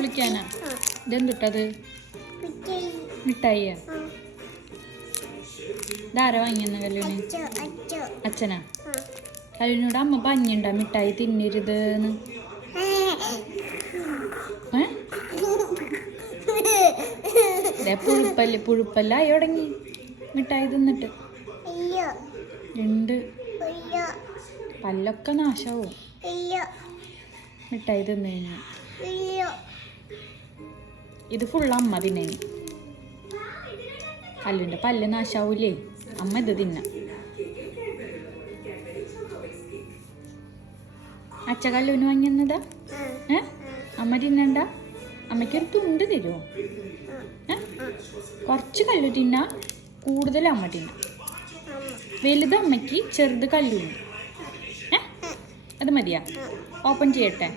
കുളിക്കാനാ ഇതെന്തിട്ടത് മിഠായിയാ? ഇതാരാ വാങ്ങിയെന്ന കല്ലുവിന് അച്ഛനാ? കല്ലുവിനോട് അമ്മ പഞ്ഞിണ്ടാ മിഠായി തിന്നരുത് പുഴുപ്പല്ല പുഴുപ്പല്ല ആയി തുടങ്ങി. മിഠായി തിന്നിട്ട്. ഉണ്ട് പല്ലൊക്കെ നാശാവും. മിഠായി തിന്നു കഴിഞ്ഞാൽ ഇത് ഫുള്ള് അമ്മ തിന്നേന് കല്ലുവിന്റെ പല്ല് നാശാവൂലേ? അമ്മ ഇത് തിന്ന. അച്ഛ കല്ലുവിന് വാങ്ങിയെന്നതാ? ഏ? അമ്മ തിന്നണ്ട? അമ്മയ്ക്കൊരു തുണ്ട് തരുമോ ഏ? കുറച്ച് കല്ലു തിന്ന കൂടുതൽ അമ്മ തിന്ന. വലുത് അമ്മയ്ക്ക് ചെറുത് കല്ലുണ്ട് ഏ? അത് മതിയാ. ഓപ്പൺ ചെയ്യട്ടെ?